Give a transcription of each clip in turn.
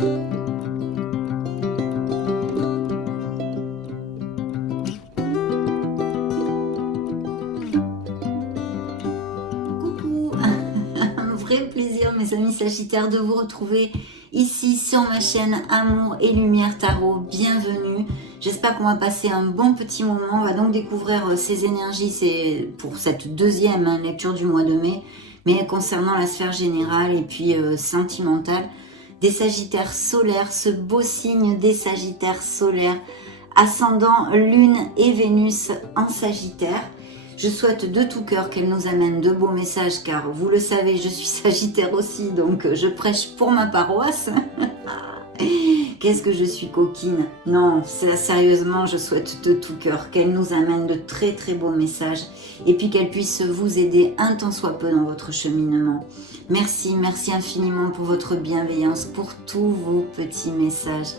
Coucou, un vrai plaisir mes amis Sagittaires de vous retrouver ici sur ma chaîne Amour et Lumière Tarot. Bienvenue, j'espère qu'on va passer un bon petit moment. On va donc découvrir ces énergies, c'est pour cette deuxième lecture du mois de mai, mais concernant la sphère générale et puis sentimentale des Sagittaires solaires, ce beau signe des Sagittaires solaires, ascendant Lune et Vénus en Sagittaire. Je souhaite de tout cœur qu'elle nous amène de beaux messages, car vous le savez, je suis Sagittaire aussi, donc je prêche pour ma paroisse. Qu'est-ce que je suis coquine. Non, sérieusement, je souhaite de tout cœur qu'elle nous amène de très très beaux messages, et puis qu'elle puisse vous aider un tant soit peu dans votre cheminement. Merci, merci infiniment pour votre bienveillance, pour tous vos petits messages,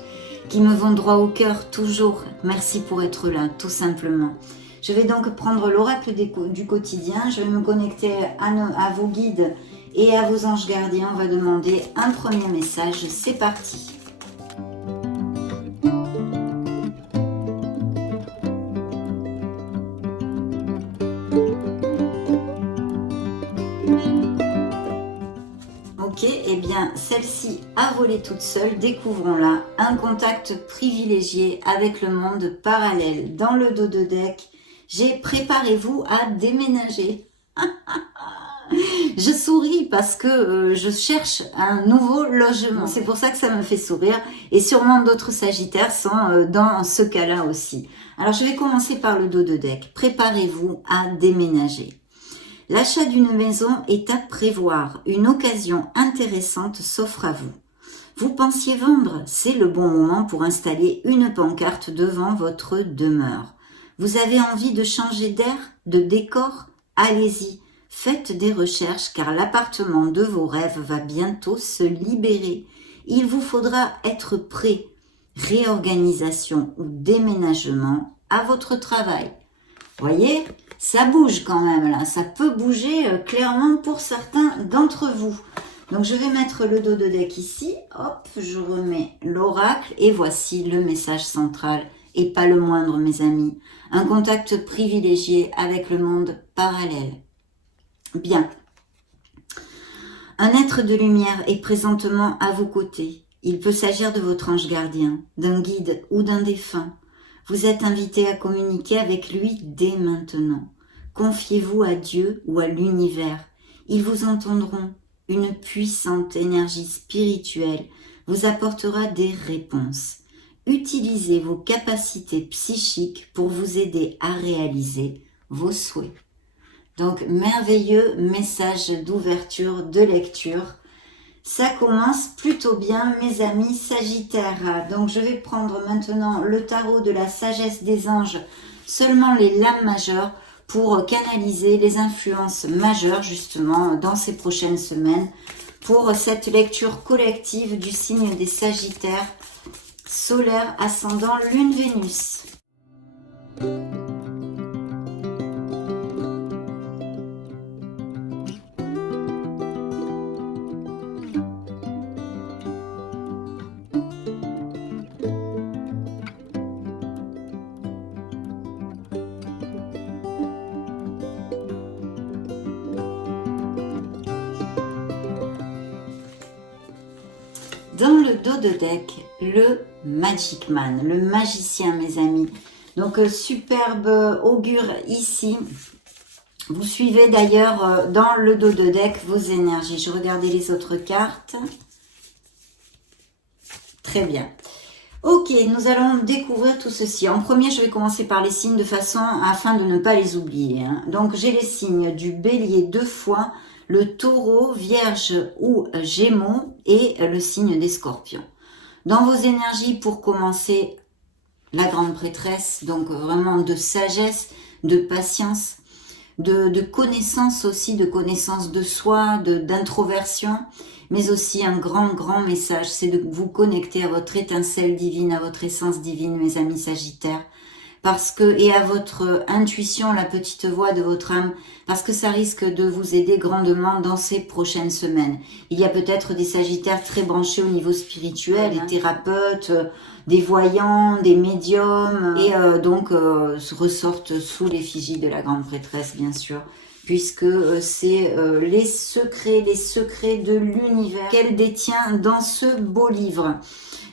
qui me vont droit au cœur toujours. Merci pour être là, tout simplement. Je vais donc prendre l'oracle du quotidien, je vais me connecter à vos guides et à vos anges gardiens. On va demander un premier message, c'est parti. Ok, et bien celle-ci a volé toute seule, découvrons-la. Un contact privilégié avec le monde parallèle. Dans le dos de deck, j'ai préparez-vous à déménager. Je souris parce que je cherche un nouveau logement. C'est pour ça que ça me fait sourire. Et sûrement d'autres Sagittaires sont dans ce cas-là aussi. Alors je vais commencer par le dos de deck. Préparez-vous à déménager. L'achat d'une maison est à prévoir. Une occasion intéressante s'offre à vous. Vous pensiez vendre? C'est le bon moment pour installer une pancarte devant votre demeure. Vous avez envie de changer d'air, de décor? Allez-y, faites des recherches car l'appartement de vos rêves va bientôt se libérer. Il vous faudra être prêt. Réorganisation ou déménagement à votre travail. Voyez, ça bouge quand même là, ça peut bouger clairement pour certains d'entre vous. Donc je vais mettre le dos de deck ici, hop, je remets l'oracle et voici le message central. Et pas le moindre, mes amis. Un contact privilégié avec le monde parallèle. Bien. Un être de lumière est présentement à vos côtés. Il peut s'agir de votre ange gardien, d'un guide ou d'un défunt. Vous êtes invité à communiquer avec lui dès maintenant. Confiez-vous à Dieu ou à l'univers. Ils vous entendront. Une puissante énergie spirituelle vous apportera des réponses. Utilisez vos capacités psychiques pour vous aider à réaliser vos souhaits. Donc, merveilleux message d'ouverture, de lecture. Ça commence plutôt bien, mes amis Sagittaires. Donc, je vais prendre maintenant le tarot de la sagesse des anges, seulement les lames majeures, pour canaliser les influences majeures, justement, dans ces prochaines semaines, pour cette lecture collective du signe des Sagittaires, solaire, ascendant, Lune, Vénus. Dans le dos de deck, le Magic Man, le magicien, mes amis. Donc, superbe augure ici. Vous suivez d'ailleurs dans le dos de deck vos énergies. Je regardais les autres cartes. Très bien. Ok, nous allons découvrir tout ceci. En premier, je vais commencer par les signes de façon afin de ne pas les oublier. Donc, j'ai les signes du bélier 2 fois, le taureau, vierge ou gémeaux et le signe des scorpions. Dans vos énergies, pour commencer, la grande prêtresse, donc vraiment de sagesse, de patience, de connaissance aussi, de connaissance de soi, d'introversion, mais aussi un grand message, c'est de vous connecter à votre étincelle divine, à votre essence divine, mes amis Sagittaires, et à votre intuition, la petite voix de votre âme, parce que ça risque de vous aider grandement dans ces prochaines semaines. Il y a peut-être des sagittaires très branchés au niveau spirituel, des thérapeutes, des voyants, des médiums, et donc ressortent sous l'effigie de la grande prêtresse, bien sûr, puisque c'est les secrets de l'univers qu'elle détient dans ce beau livre.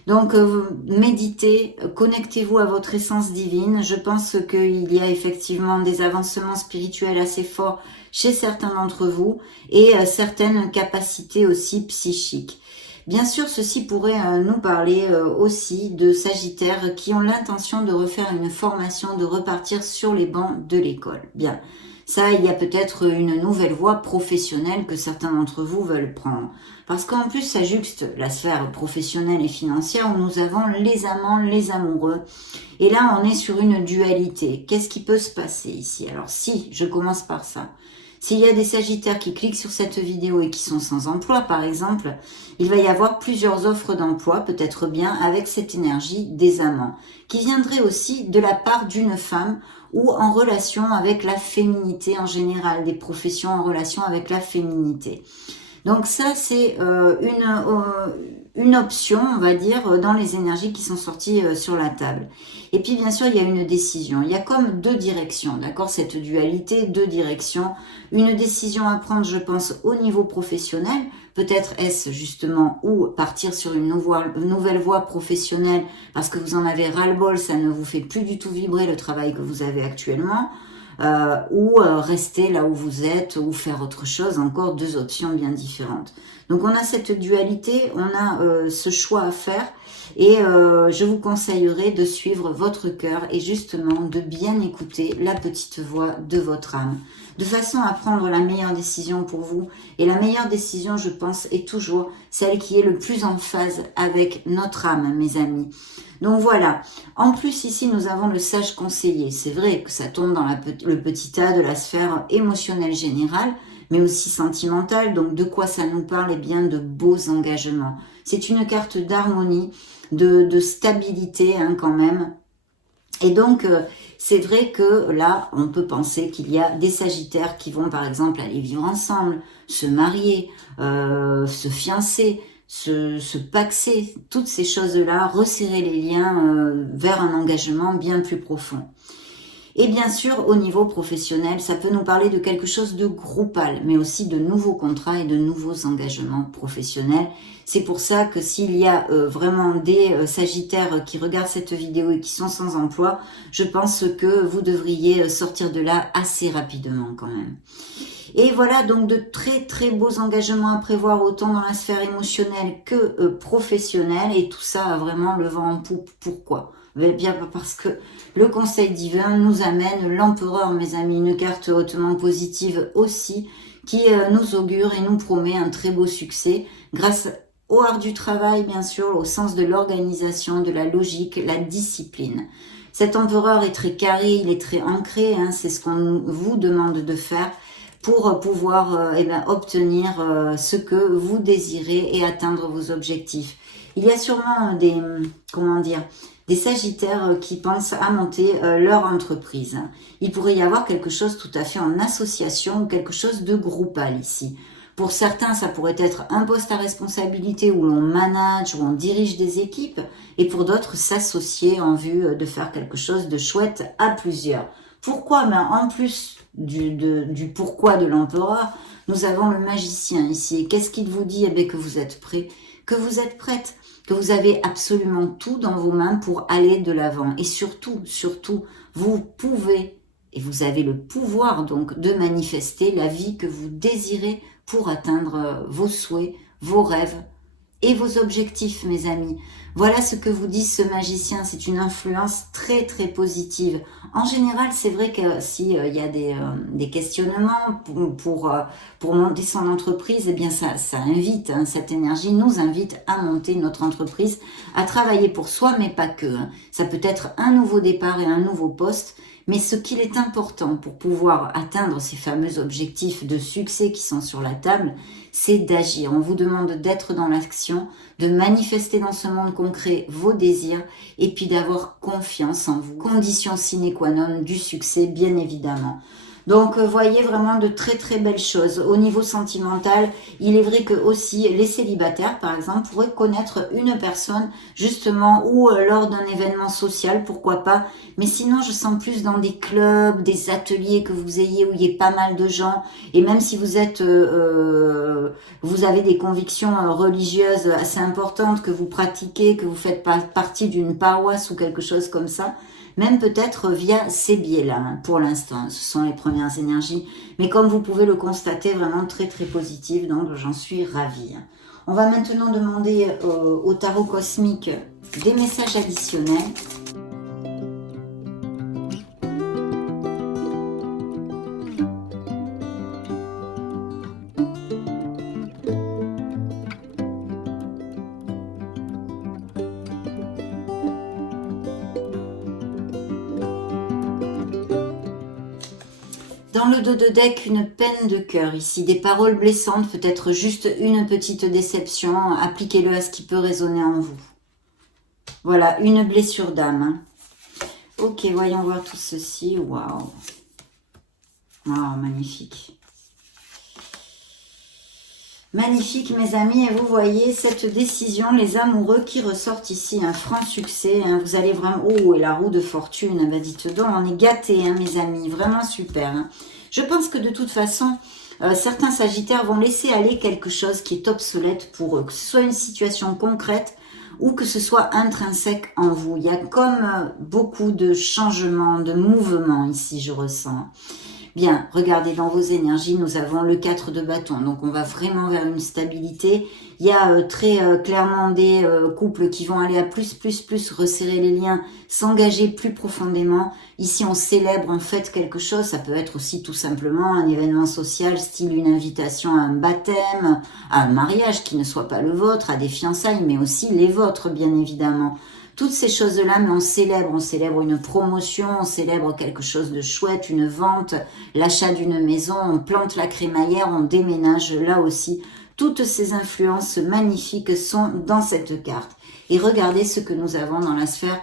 Donc, méditez, connectez-vous à votre essence divine. Je pense qu'il y a effectivement des avancements spirituels assez forts chez certains d'entre vous et certaines capacités aussi psychiques. Bien sûr, ceci pourrait nous parler aussi de sagittaires qui ont l'intention de refaire une formation, de repartir sur les bancs de l'école. Bien. Ça, il y a peut-être une nouvelle voie professionnelle que certains d'entre vous veulent prendre. Parce qu'en plus, ça juxte la sphère professionnelle et financière où nous avons les amants, les amoureux. Et là, on est sur une dualité. Qu'est-ce qui peut se passer ici? Alors si, je commence par ça. S'il y a des sagittaires qui cliquent sur cette vidéo et qui sont sans emploi, par exemple, il va y avoir plusieurs offres d'emploi, peut-être bien avec cette énergie des amants, qui viendrait aussi de la part d'une femme ou en relation avec la féminité en général, des professions en relation avec la féminité. Donc ça, c'est une option, on va dire, dans les énergies qui sont sorties sur la table. Et puis, bien sûr, il y a une décision. Il y a comme deux directions, d'accord? Cette dualité, deux directions. Une décision à prendre, je pense, au niveau professionnel. Peut-être est-ce justement ou partir sur une nouvelle voie professionnelle parce que vous en avez ras-le-bol, ça ne vous fait plus du tout vibrer le travail que vous avez actuellement. Ou rester là où vous êtes ou faire autre chose, encore deux options bien différentes. Donc on a cette dualité, on a ce choix à faire et je vous conseillerais de suivre votre cœur et justement de bien écouter la petite voix de votre âme, de façon à prendre la meilleure décision pour vous. Et la meilleure décision, je pense, est toujours celle qui est le plus en phase avec notre âme, mes amis. Donc voilà, en plus ici nous avons le sage conseiller, c'est vrai que ça tombe dans le petit tas de la sphère émotionnelle générale, mais aussi sentimentale, donc de quoi ça nous parle? Eh bien de beaux engagements. C'est une carte d'harmonie, de stabilité hein, quand même, et donc c'est vrai que là on peut penser qu'il y a des sagittaires qui vont par exemple aller vivre ensemble, se marier, se fiancer, se paxer, toutes ces choses-là, resserrer les liens vers un engagement bien plus profond. Et bien sûr, au niveau professionnel, ça peut nous parler de quelque chose de groupal, mais aussi de nouveaux contrats et de nouveaux engagements professionnels. C'est pour ça que s'il y a vraiment des sagittaires qui regardent cette vidéo et qui sont sans emploi, je pense que vous devriez sortir de là assez rapidement quand même. Et voilà donc de très très beaux engagements à prévoir autant dans la sphère émotionnelle que professionnelle, et tout ça a vraiment le vent en poupe. Pourquoi? Bien parce que le conseil divin nous amène l'empereur, mes amis, une carte hautement positive aussi, qui nous augure et nous promet un très beau succès grâce au art du travail, bien sûr, au sens de l'organisation, de la logique, la discipline. Cet empereur est très carré, il est très ancré, hein, c'est ce qu'on vous demande de faire pour pouvoir obtenir ce que vous désirez et atteindre vos objectifs. Il y a sûrement des sagittaires qui pensent à monter leur entreprise. Il pourrait y avoir quelque chose tout à fait en association ou quelque chose de groupal ici. Pour certains, ça pourrait être un poste à responsabilité où l'on manage, où on dirige des équipes, et pour d'autres, s'associer en vue de faire quelque chose de chouette à plusieurs. Pourquoi? En plus du pourquoi de l'empereur, nous avons le magicien ici. Et qu'est-ce qu'il vous dit? Que vous êtes prêt, que vous êtes prête, que vous avez absolument tout dans vos mains pour aller de l'avant. Et surtout, vous pouvez et vous avez le pouvoir donc de manifester la vie que vous désirez pour atteindre vos souhaits, vos rêves et vos objectifs, mes amis. Voilà ce que vous dit ce magicien, c'est une influence très très positive. En général, c'est vrai que s'il y a des questionnements pour monter son entreprise, eh bien ça invite, hein, cette énergie nous invite à monter notre entreprise, à travailler pour soi, mais pas que. Hein. Ça peut être un nouveau départ et un nouveau poste, Mais ce qu'il est important pour pouvoir atteindre ces fameux objectifs de succès qui sont sur la table, c'est d'agir. On vous demande d'être dans l'action, de manifester dans ce monde concret vos désirs et puis d'avoir confiance en vous. Condition sine qua non du succès, bien évidemment. Donc, voyez vraiment de très très belles choses. Au niveau sentimental, il est vrai que aussi les célibataires, par exemple, pourraient connaître une personne justement ou lors d'un événement social, pourquoi pas. Mais sinon, je sens plus dans des clubs, des ateliers que vous ayez où il y ait pas mal de gens. Et même si vous êtes, vous avez des convictions religieuses assez importantes que vous pratiquez, que vous faites partie d'une paroisse ou quelque chose comme ça. Même peut-être via ces biais-là, hein, pour l'instant, ce sont les premières énergies, mais comme vous pouvez le constater, vraiment très très positive, donc j'en suis ravie. On va maintenant demander au tarot cosmique des messages additionnels. Dans le dos de deck, une peine de cœur ici, des paroles blessantes, peut-être juste une petite déception, appliquez-le à ce qui peut résonner en vous. Voilà, une blessure d'âme. Hein. Ok, voyons voir tout ceci, waouh. Waouh, magnifique. Magnifique mes amis, et vous voyez cette décision, les amoureux qui ressortent ici, un franc succès, hein, vous allez vraiment, oh et la roue de fortune, bah dites donc, on est gâtés hein, mes amis, vraiment super. Hein. Je pense que de toute façon, certains sagittaires vont laisser aller quelque chose qui est obsolète pour eux, que ce soit une situation concrète ou que ce soit intrinsèque en vous. Il y a comme beaucoup de changements, de mouvements ici, je ressens. Bien, regardez dans vos énergies, nous avons le 4 de bâton, donc on va vraiment vers une stabilité. Il y a très clairement des couples qui vont aller à plus, resserrer les liens, s'engager plus profondément. Ici, on célèbre en fait quelque chose, ça peut être aussi tout simplement un événement social, style une invitation à un baptême, à un mariage qui ne soit pas le vôtre, à des fiançailles, mais aussi les vôtres, bien évidemment. Toutes ces choses-là, mais on célèbre une promotion, on célèbre quelque chose de chouette, une vente, l'achat d'une maison, on plante la crémaillère, on déménage là aussi. Toutes ces influences magnifiques sont dans cette carte. Et regardez ce que nous avons dans la sphère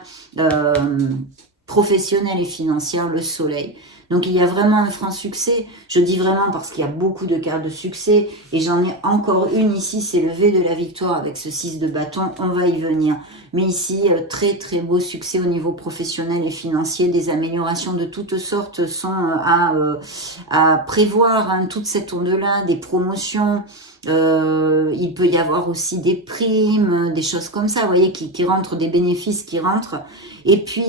professionnelle et financière, le soleil. Donc il y a vraiment un franc succès, je dis vraiment parce qu'il y a beaucoup de cartes de succès et j'en ai encore une ici, c'est le V de la victoire avec ce 6 de bâton, on va y venir. Mais ici, très très beau succès au niveau professionnel et financier, des améliorations de toutes sortes sont à prévoir, hein, toute cette onde-là, des promotions. Il peut y avoir aussi des primes, des choses comme ça, vous voyez, qui rentrent, des bénéfices qui rentrent. Et puis,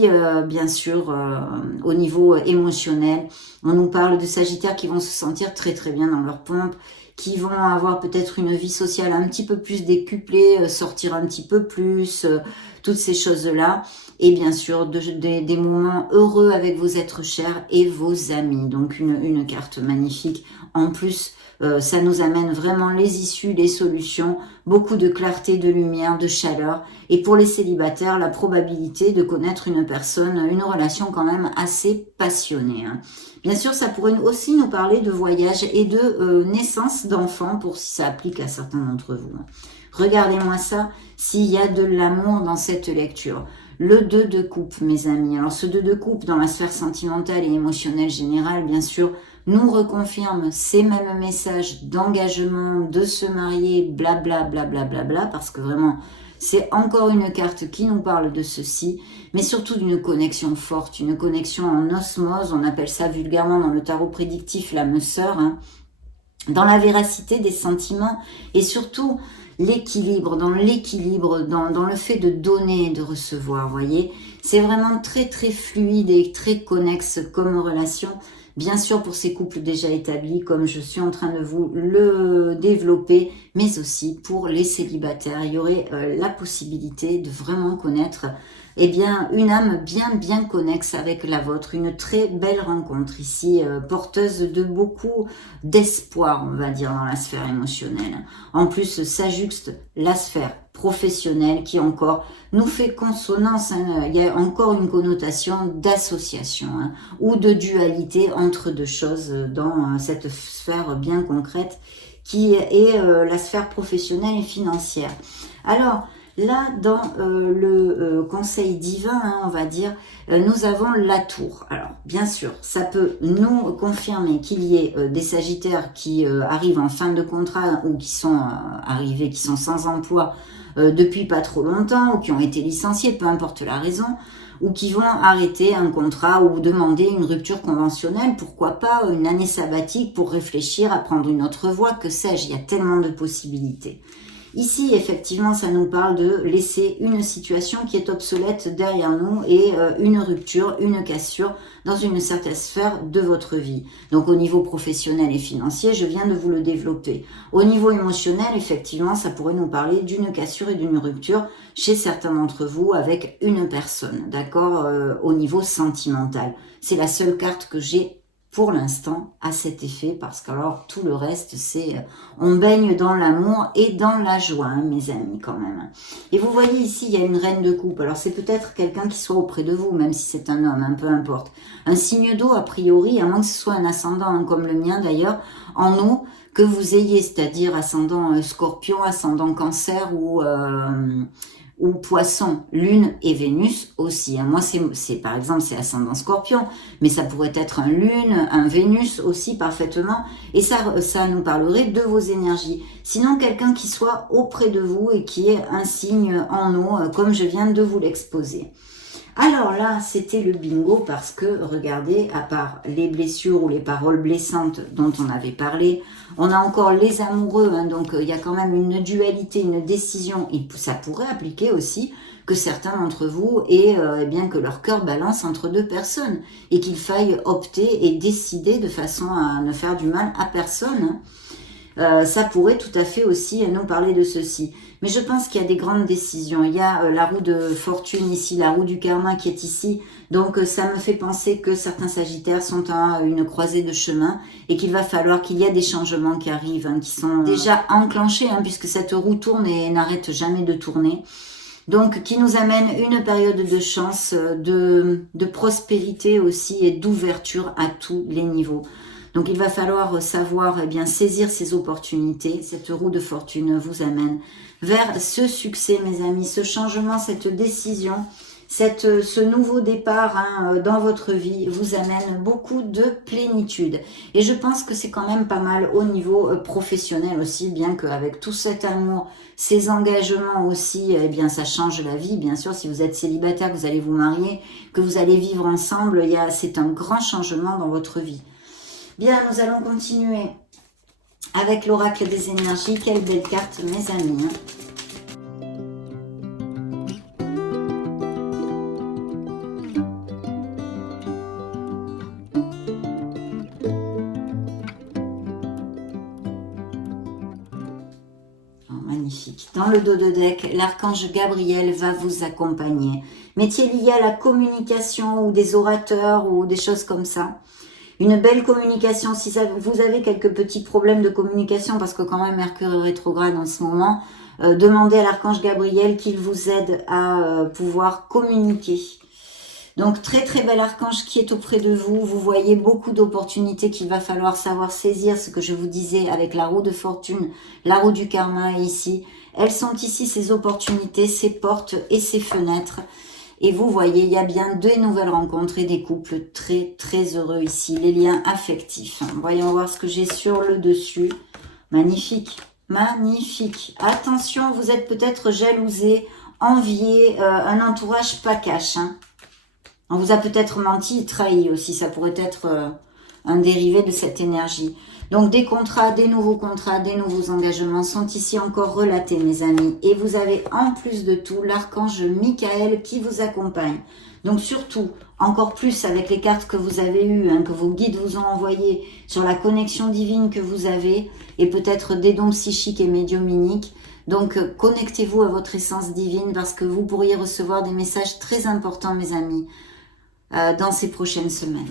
bien sûr, au niveau émotionnel, on nous parle de sagittaires qui vont se sentir très très bien dans leur pompe, qui vont avoir peut-être une vie sociale un petit peu plus décuplée, sortir un petit peu plus, toutes ces choses-là. Et bien sûr, des moments heureux avec vos êtres chers et vos amis. Donc, une carte magnifique. En plus, ça nous amène vraiment les issues, les solutions, beaucoup de clarté, de lumière, de chaleur. Et pour les célibataires, la probabilité de connaître une personne, une relation quand même assez passionnée. Hein. Bien sûr, ça pourrait aussi nous parler de voyage et de naissance d'enfants, pour si ça applique à certains d'entre vous. Hein. Regardez-moi ça, s'il y a de l'amour dans cette lecture. Le 2 de coupe, mes amis. Alors, ce 2 de coupe, dans la sphère sentimentale et émotionnelle générale, bien sûr, nous reconfirme ces mêmes messages d'engagement, de se marier, blabla, parce que vraiment, c'est encore une carte qui nous parle de ceci, mais surtout d'une connexion forte, une connexion en osmose, on appelle ça vulgairement dans le tarot prédictif l'âme sœur, hein, dans la véracité des sentiments et surtout l'équilibre, dans le fait de donner et de recevoir, voyez. C'est vraiment très très fluide et très connexe comme relation. Bien sûr pour ces couples déjà établis, comme je suis en train de vous le développer, mais aussi pour les célibataires. Il y aurait la possibilité de vraiment connaître une âme bien connexe avec la vôtre. Une très belle rencontre ici, porteuse de beaucoup d'espoir, on va dire, dans la sphère émotionnelle. En plus, s'ajuste la sphère professionnelle qui encore nous fait consonance, hein. Il y a encore une connotation d'association, hein, ou de dualité entre deux choses dans cette sphère bien concrète qui est la sphère professionnelle et financière. Alors, là, dans le conseil divin, hein, on va dire, nous avons la tour. Alors, bien sûr, ça peut nous confirmer qu'il y ait des sagittaires qui arrivent en fin de contrat ou qui sont arrivés, qui sont sans emploi depuis pas trop longtemps ou qui ont été licenciés, peu importe la raison, ou qui vont arrêter un contrat ou demander une rupture conventionnelle, pourquoi pas une année sabbatique pour réfléchir à prendre une autre voie, que sais-je, il y a tellement de possibilités. Ici, effectivement, ça nous parle de laisser une situation qui est obsolète derrière nous et une rupture, une cassure dans une certaine sphère de votre vie. Donc, au niveau professionnel et financier, je viens de vous le développer. Au niveau émotionnel, effectivement, ça pourrait nous parler d'une cassure et d'une rupture chez certains d'entre vous avec une personne, d'accord, au niveau sentimental. C'est la seule carte que j'ai pour l'instant à cet effet, parce qu'alors tout le reste c'est on baigne dans l'amour et dans la joie, hein, mes amis, quand même. Et vous voyez ici il y a une reine de coupe. Alors c'est peut-être quelqu'un qui soit auprès de vous, même si c'est un homme, hein, peu importe. Un signe d'eau a priori, à moins que ce soit un ascendant, hein, comme le mien d'ailleurs, en eau, que vous ayez, c'est-à-dire ascendant scorpion, ascendant cancer ou poisson, lune et Vénus aussi. Moi, c'est par exemple, c'est ascendant scorpion, mais ça pourrait être un lune, un Vénus aussi parfaitement, et ça nous parlerait de vos énergies. Sinon, quelqu'un qui soit auprès de vous et qui ait un signe en eau, comme je viens de vous l'exposer. Alors là, c'était le bingo parce que, regardez, à part les blessures ou les paroles blessantes dont on avait parlé, on a encore les amoureux, hein, donc il y a quand même une dualité, une décision, et ça pourrait appliquer aussi que certains d'entre vous aient eh bien que leur cœur balance entre deux personnes et qu'il faille opter et décider de façon à ne faire du mal à personne. Ça pourrait tout à fait aussi nous parler de ceci. Mais je pense qu'il y a des grandes décisions. Il y a la roue de fortune ici, la roue du karma qui est ici. Donc ça me fait penser que certains sagittaires sont à une croisée de chemin et qu'il va falloir qu'il y ait des changements qui arrivent, hein, qui sont déjà enclenchés, hein, puisque cette roue tourne et n'arrête jamais de tourner. Donc qui nous amène une période de chance, de prospérité aussi et d'ouverture à tous les niveaux. Donc il va falloir savoir eh bien saisir ces opportunités. Cette roue de fortune vous amène vers ce succès, mes amis, ce changement, cette décision, ce nouveau départ, hein, dans votre vie vous amène beaucoup de plénitude. Et je pense que c'est quand même pas mal au niveau professionnel aussi, bien qu'avec tout cet amour, ces engagements aussi, eh bien ça change la vie. Bien sûr, si vous êtes célibataire, que vous allez vous marier, que vous allez vivre ensemble, c'est un grand changement dans votre vie. Bien, nous allons continuer avec l'oracle des énergies. Quelle belle carte, mes amis. Oh, magnifique. Dans le dos de deck, l'archange Gabriel va vous accompagner. Métier lié à la communication ou des orateurs ou des choses comme ça. Une belle communication, si vous avez quelques petits problèmes de communication, parce que quand même Mercure est rétrograde en ce moment, demandez à l'archange Gabriel qu'il vous aide à pouvoir communiquer. Donc très très bel archange qui est auprès de vous, vous voyez beaucoup d'opportunités qu'il va falloir savoir saisir, ce que je vous disais avec la roue de fortune, la roue du karma ici. Elles sont ici ces opportunités, ces portes et ces fenêtres. Et vous voyez, il y a bien des nouvelles rencontres et des couples très très heureux ici. Les liens affectifs. Voyons voir ce que j'ai sur le dessus. Magnifique, magnifique. Attention, vous êtes peut-être jalousé, envié, un entourage pas cash. Hein. On vous a peut-être menti et trahi aussi. Ça pourrait être un dérivé de cette énergie. Donc des contrats, des nouveaux engagements sont ici encore relatés, mes amis. Et vous avez en plus de tout l'archange Michael qui vous accompagne. Donc surtout, encore plus avec les cartes que vous avez eues, hein, que vos guides vous ont envoyées, sur la connexion divine que vous avez, et peut-être des dons psychiques et médiumniques. Donc connectez-vous à votre essence divine parce que vous pourriez recevoir des messages très importants, mes amis, dans ces prochaines semaines.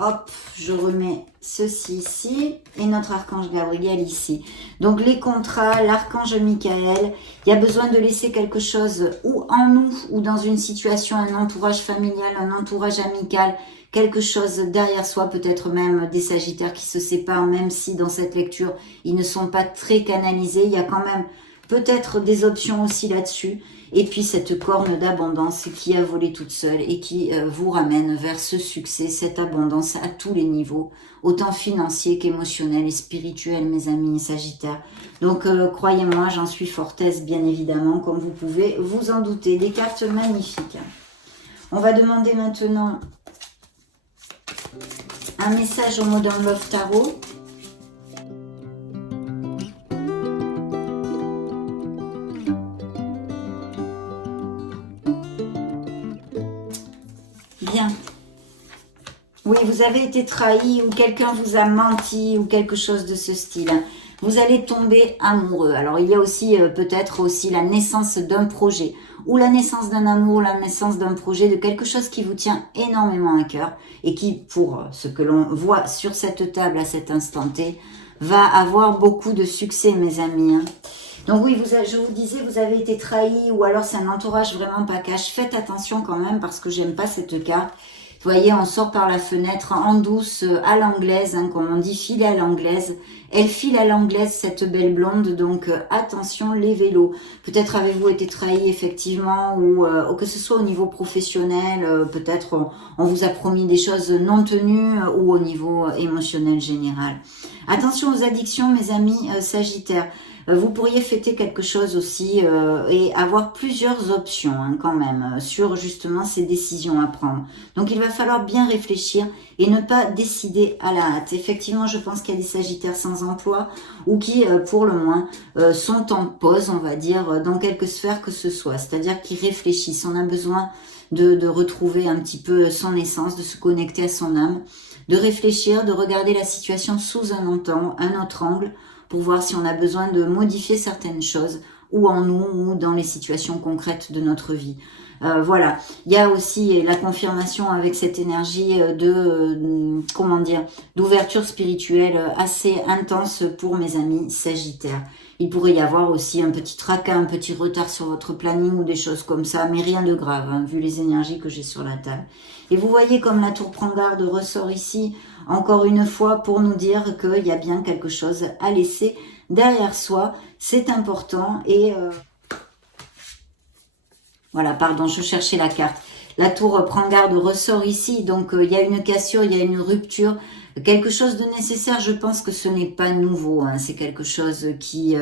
Hop, je remets ceci ici et notre archange Gabriel ici. Donc les contrats, l'archange Michael, il y a besoin de laisser quelque chose ou en nous ou dans une situation, un entourage familial, un entourage amical, quelque chose derrière soi, peut-être même des sagittaires qui se séparent, même si dans cette lecture, ils ne sont pas très canalisés. Il y a quand même peut-être des options aussi là-dessus. Et puis cette corne d'abondance qui a volé toute seule et qui vous ramène vers ce succès, cette abondance à tous les niveaux, autant financier qu'émotionnel et spirituel, mes amis sagittaires. Donc croyez-moi, j'en suis fortaise bien évidemment, comme vous pouvez vous en douter. Des cartes magnifiques. On va demander maintenant un message au Modern Love Tarot. Bien. Oui, vous avez été trahi ou quelqu'un vous a menti ou quelque chose de ce style. Vous allez tomber amoureux. Alors, il y a aussi peut-être aussi la naissance d'un projet ou la naissance d'un amour, la naissance d'un projet, de quelque chose qui vous tient énormément à cœur et qui, pour ce que l'on voit sur cette table à cet instant T, va avoir beaucoup de succès, mes amis. Donc oui, je vous disais, vous avez été trahi ou alors c'est un entourage vraiment pas cash. Faites attention quand même parce que j'aime pas cette carte. Vous voyez, on sort par la fenêtre en douce, à l'anglaise, hein, comme on dit, filer à l'anglaise. Elle file à l'anglaise, cette belle blonde, donc attention les vélos. Peut-être avez-vous été trahi effectivement ou que ce soit au niveau professionnel, peut-être on vous a promis des choses non tenues ou au niveau émotionnel général. Attention aux addictions, mes amis sagittaires. Vous pourriez fêter quelque chose aussi et avoir plusieurs options hein, quand même sur justement ces décisions à prendre. Donc il va falloir bien réfléchir et ne pas décider à la hâte. Effectivement, je pense qu'il y a des sagittaires sans emploi ou qui, pour le moins, sont en pause, on va dire, dans quelque sphère que ce soit. C'est-à-dire qu'ils réfléchissent. On a besoin de retrouver un petit peu son essence, de se connecter à son âme, de réfléchir, de regarder la situation sous un autre angle, pour voir si on a besoin de modifier certaines choses, ou en nous, ou dans les situations concrètes de notre vie. Voilà, il y a aussi la confirmation avec cette énergie comment dire, d'ouverture spirituelle assez intense pour mes amis sagittaires. Il pourrait y avoir aussi un petit tracas, un petit retard sur votre planning ou des choses comme ça, mais rien de grave, hein, vu les énergies que j'ai sur la table. Et vous voyez comme la tour prend garde ressort ici, encore une fois, pour nous dire qu'il y a bien quelque chose à laisser derrière soi. C'est important et... Voilà, pardon, je cherchais la carte. La tour prend garde ressort ici, donc il y a une cassure, il y a une rupture. Quelque chose de nécessaire, je pense que ce n'est pas nouveau. Hein. C'est quelque chose qui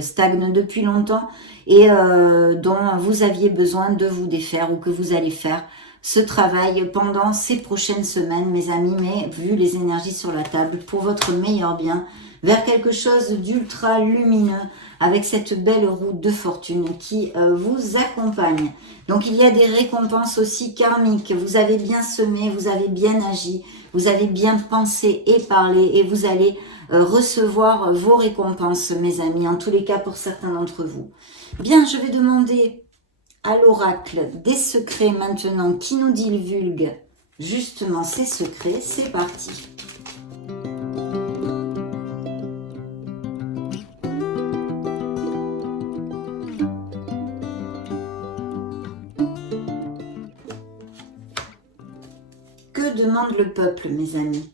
stagne depuis longtemps et dont vous aviez besoin de vous défaire ou que vous allez faire ce travail pendant ces prochaines semaines, mes amis. Mais vu les énergies sur la table, pour votre meilleur bien, vers quelque chose d'ultra lumineux, avec cette belle roue de fortune qui vous accompagne. Donc il y a des récompenses aussi karmiques. Vous avez bien semé, vous avez bien agi, vous avez bien pensé et parlé et vous allez recevoir vos récompenses, mes amis, en tous les cas pour certains d'entre vous. Bien, je vais demander à l'oracle des secrets maintenant qui nous divulgue justement ces secrets. C'est parti. Que demande le peuple, mes amis?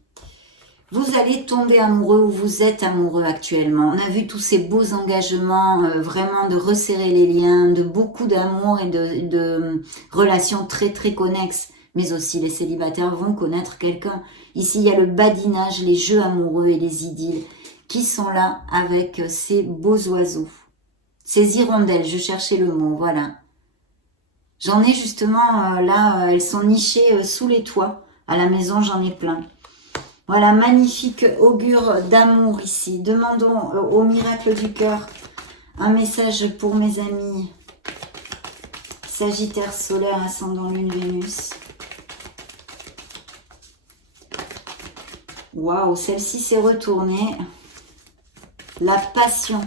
Vous allez tomber amoureux ou vous êtes amoureux actuellement. On a vu tous ces beaux engagements, vraiment de resserrer les liens, de beaucoup d'amour et de relations très très connexes. Mais aussi les célibataires vont connaître quelqu'un. Ici, il y a le badinage, les jeux amoureux et les idylles qui sont là avec ces beaux oiseaux. Ces hirondelles, je cherchais le mot, voilà. J'en ai justement, là, elles sont nichées sous les toits. À la maison, j'en ai plein. Voilà, magnifique augure d'amour ici. Demandons au miracle du cœur un message pour mes amis. Sagittaire solaire, ascendant lune Vénus. Waouh, celle-ci s'est retournée. La passion.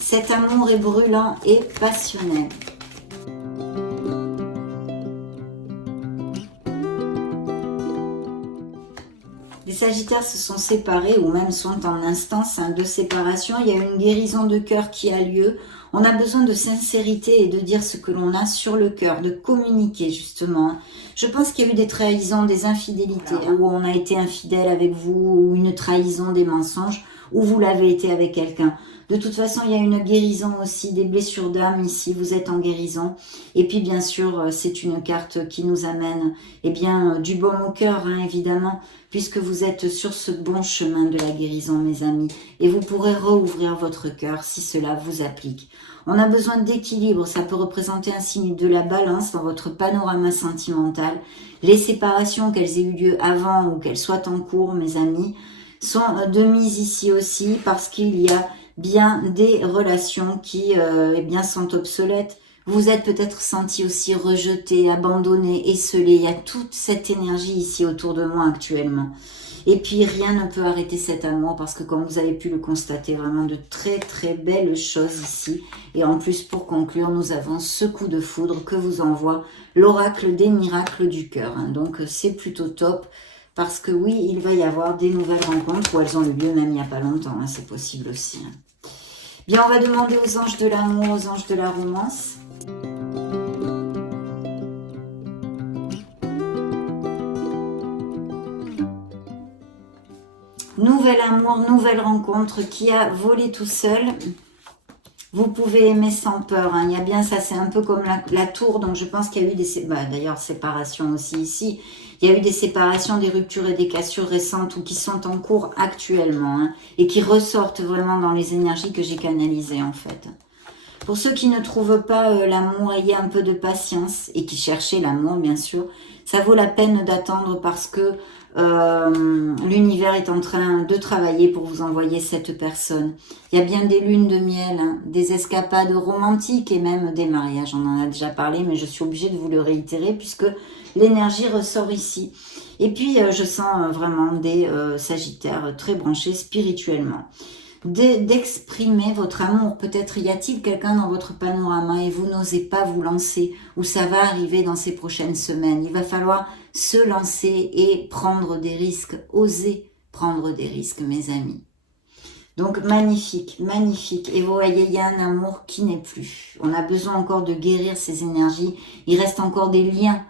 Cet amour est brûlant et passionnel. Sagittaires se sont séparés ou même sont en instance de séparation. Il y a une guérison de cœur qui a lieu. On a besoin de sincérité et de dire ce que l'on a sur le cœur, de communiquer justement. Je pense qu'il y a eu des trahisons, des infidélités, où on a été infidèle avec vous, ou une trahison, des mensonges, ou vous l'avez été avec quelqu'un. De toute façon, il y a une guérison aussi, des blessures d'âme ici, vous êtes en guérison. Et puis bien sûr, c'est une carte qui nous amène du baume au cœur, évidemment, puisque vous êtes sur ce bon chemin de la guérison, mes amis. Et vous pourrez rouvrir votre cœur si cela vous applique. On a besoin d'équilibre, ça peut représenter un signe de la balance dans votre panorama sentimental. Les séparations, qu'elles aient eu lieu avant ou qu'elles soient en cours, mes amis, sont de mise ici aussi parce qu'il y a bien des relations qui sont obsolètes. Vous êtes peut-être senti aussi rejeté, abandonné, esseulé. Il y a toute cette énergie ici autour de moi actuellement. Et puis rien ne peut arrêter cet amour parce que comme vous avez pu le constater, vraiment de très très belles choses ici. Et en plus pour conclure, nous avons ce coup de foudre que vous envoie l'oracle des miracles du cœur. Donc c'est plutôt top parce que oui, il va y avoir des nouvelles rencontres où elles ont eu lieu même il n'y a pas longtemps, c'est possible aussi. Bien, on va demander aux anges de l'amour, aux anges de la romance. Nouvel amour, nouvelle rencontre qui a volé tout seul. Vous pouvez aimer sans peur. Il y a bien ça, c'est un peu comme la tour. Donc je pense qu'il y a eu des... d'ailleurs, séparation aussi ici. Il y a eu des séparations, des ruptures et des cassures récentes ou qui sont en cours actuellement. Et qui ressortent vraiment dans les énergies que j'ai canalisées en fait. Pour ceux qui ne trouvent pas l'amour, ayez un peu de patience. Et qui cherchaient l'amour, bien sûr. Ça vaut la peine d'attendre parce que l'univers est en train de travailler pour vous envoyer cette personne. Il y a bien des lunes de miel, des escapades romantiques et même des mariages. On en a déjà parlé, mais je suis obligée de vous le réitérer puisque l'énergie ressort ici. Et puis, je sens vraiment des sagittaires très branchés spirituellement. D'exprimer votre amour. Peut-être y a-t-il quelqu'un dans votre panorama et vous n'osez pas vous lancer, ou ça va arriver dans ces prochaines semaines. Il va falloir se lancer et prendre des risques, oser prendre des risques, mes amis. Donc magnifique, magnifique. Et vous voyez, il y a un amour qui n'est plus. On a besoin encore de guérir ces énergies. Il reste encore des liens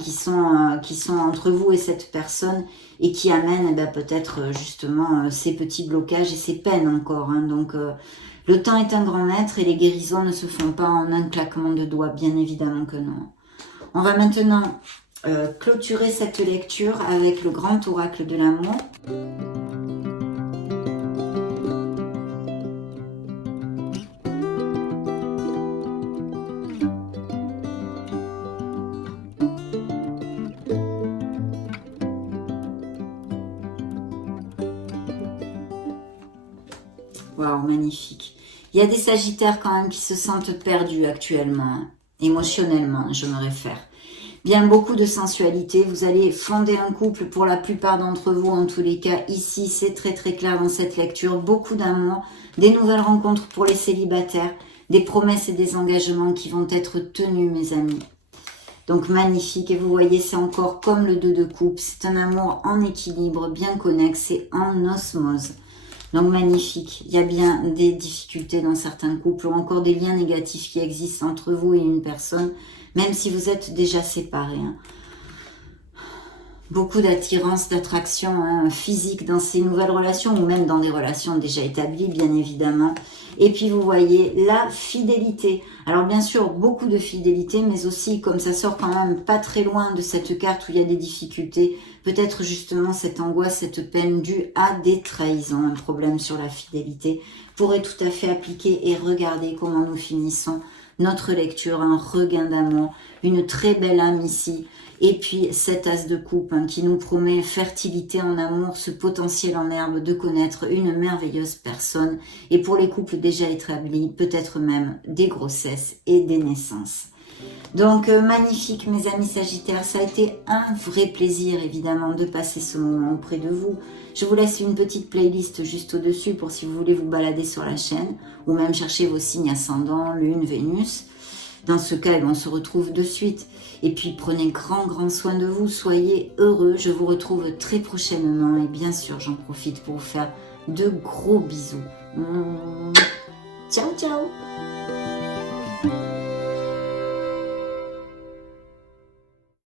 qui sont entre vous et cette personne et qui amènent peut-être justement ces petits blocages et ces peines encore. Donc le temps est un grand maître et les guérisons ne se font pas en un claquement de doigts, bien évidemment que non. On va maintenant clôturer cette lecture avec le grand oracle de l'amour. Waouh, magnifique. Il y a des sagittaires quand même qui se sentent perdus actuellement, émotionnellement, je me réfère. Bien beaucoup de sensualité, vous allez fonder un couple pour la plupart d'entre vous, en tous les cas, ici, c'est très très clair dans cette lecture, beaucoup d'amour, des nouvelles rencontres pour les célibataires, des promesses et des engagements qui vont être tenus, mes amis. Donc magnifique, et vous voyez, c'est encore comme le 2 de coupe, c'est un amour en équilibre, bien connexe et en osmose. Donc magnifique, il y a bien des difficultés dans certains couples ou encore des liens négatifs qui existent entre vous et une personne, même si vous êtes déjà séparés. Beaucoup d'attirance, d'attraction physique dans ces nouvelles relations ou même dans des relations déjà établies, bien évidemment. Et puis vous voyez la fidélité. Alors bien sûr, beaucoup de fidélité, mais aussi comme ça sort quand même pas très loin de cette carte où il y a des difficultés, peut-être justement cette angoisse, cette peine due à des trahisons. Un problème sur la fidélité pourrait tout à fait appliquer et regarder comment nous finissons notre lecture, un regain d'amour, une très belle âme ici. Et puis cet as de coupe qui nous promet fertilité en amour, ce potentiel en herbe de connaître une merveilleuse personne. Et pour les couples déjà établis, peut-être même des grossesses et des naissances. Donc magnifique mes amis sagittaires, ça a été un vrai plaisir évidemment de passer ce moment auprès de vous. Je vous laisse une petite playlist juste au-dessus pour si vous voulez vous balader sur la chaîne ou même chercher vos signes ascendants, lune, Vénus. Dans ce cas, on se retrouve de suite. Et puis, prenez grand soin de vous. Soyez heureux. Je vous retrouve très prochainement. Et bien sûr, j'en profite pour vous faire de gros bisous. Ciao, ciao!